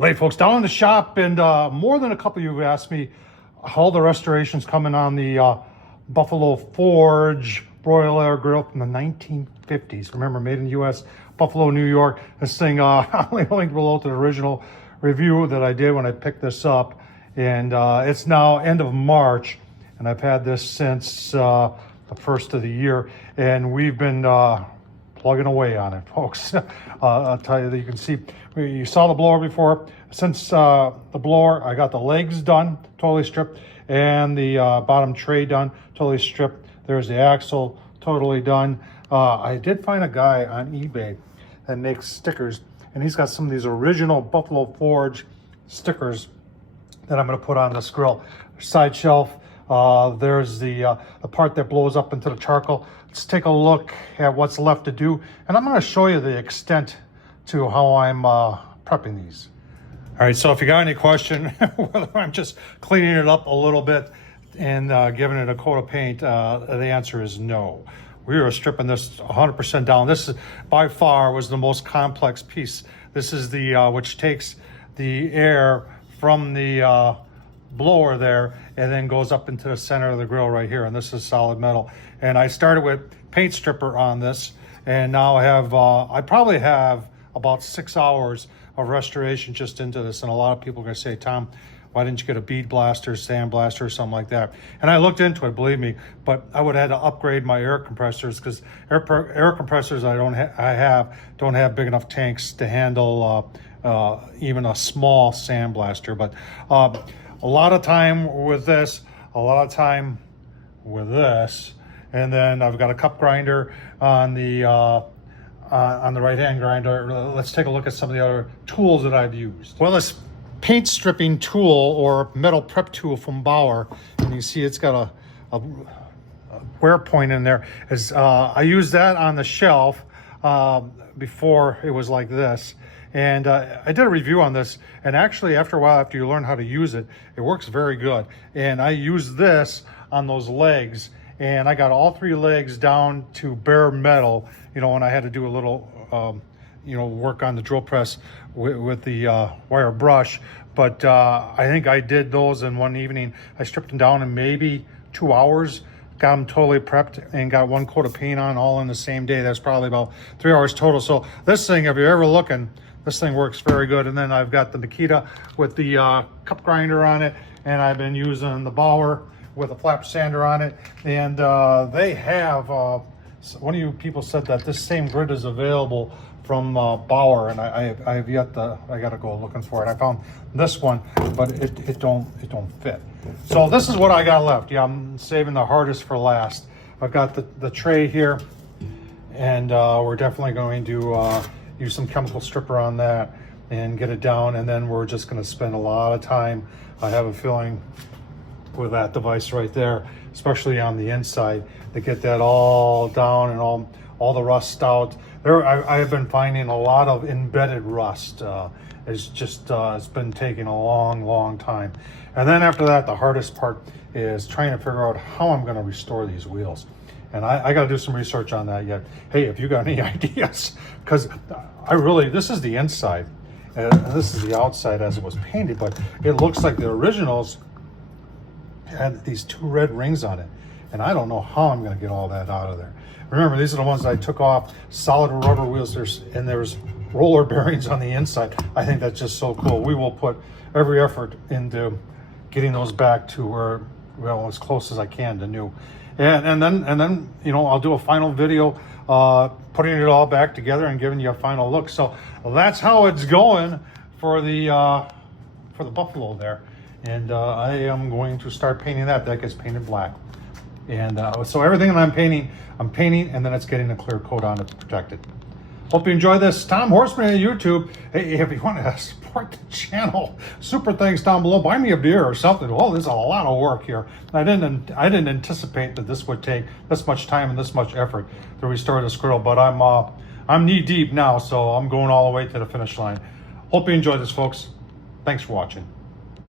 Hey folks, down in the shop, and more than a couple of you have asked me how the restoration's coming on the Buffalo Forge broil air grill from the 1950s. Remember, made in the U.S., Buffalo, New York. This thing, I'll link below to the original review that I did when I picked this up. And it's now end of March, and I've had this since the first of the year. And we've been plugging away on it, folks. I'll tell you that you can see, you saw the blower before. Since the blower, I got the legs done, totally stripped, and the bottom tray done, totally stripped. There's the axle, totally done. I did find a guy on eBay that makes stickers, and he's got some of these original Buffalo Forge stickers that I'm gonna put on this grill. Side shelf, there's the part that blows up into the charcoal. Let's take a look at what's left to do, and I'm gonna show you the extent to how I'm prepping these. All right, so if you got any question whether I'm just cleaning it up a little bit and giving it a coat of paint, the answer is no. We are stripping this 100% down. This is, by far, was the most complex piece. This is the which takes the air from the blower there and then goes up into the center of the grill right here, and this is solid metal. And I started with paint stripper on this, and now I have I probably have about 6 hours of restoration just into this. And a lot of people are gonna say, Tom, why didn't you get a bead blaster, sand blaster, or something like that? And I looked into it, believe me, but I would have had to upgrade my air compressors, because air compressors I don't have big enough tanks to handle even a small sand blaster. But a lot of time with this, a lot of time with this, and then I've got a cup grinder on the right-hand grinder. Let's take a look at some of the other tools that I've used. Well, this paint stripping tool or metal prep tool from Bauer, and you see it's got a wear point in there. I used that on the shelf before it was like this. And I did a review on this, and actually after a while, after you learn how to use it, it works very good. And I used this on those legs, and I got all three legs down to bare metal, you know, and I had to do a little, you know, work on the drill press with the wire brush. But I think I did those in one evening. I stripped them down in maybe 2 hours, got them totally prepped, and got one coat of paint on all in the same day. That's probably about 3 hours total. So this thing, if you're ever looking, this thing works very good. And then I've got the Makita with the cup grinder on it, and I've been using the Bauer with a flap sander on it. And they have, one of you people said that this same grid is available from Bauer, and I have yet to, I gotta go looking for it. I found this one, but it don't fit. So this is what I got left. Yeah, I'm saving the hardest for last. I've got the tray here, and we're definitely going to use some chemical stripper on that and get it down, and then we're just gonna spend a lot of time, I have a feeling, with that device right there, especially on the inside, to get that all down and all the rust out. I have been finding a lot of embedded rust. It's been taking a long time. And then after that, the hardest part is trying to figure out how I'm gonna restore these wheels. And I gotta do some research on that yet. Hey, if you got any ideas, because this is the inside, and this is the outside as it was painted, but it looks like the originals had these 2 red rings on it, and I don't know how I'm going to get all that out of there. Remember, these are the ones I took off, solid rubber wheels, there's roller bearings on the inside. I think that's just so cool. We will put every effort into getting those back to where, well, as close as I can to new. And then you know, I'll do a final video putting it all back together and giving you a final look. So that's how it's going for the Buffalo there. And I am going to start painting that. That gets painted black. And so everything that I'm painting, and then it's getting a clear coat on it to protect it. Hope you enjoy this. Tom Horsman on YouTube. Hey, if you want to support the channel, super thanks down below. Buy me a beer or something. Well, there's a lot of work here. I didn't anticipate that this would take this much time and this much effort to restore this grill, but I'm knee deep now, so I'm going all the way to the finish line. Hope you enjoy this, folks. Thanks for watching.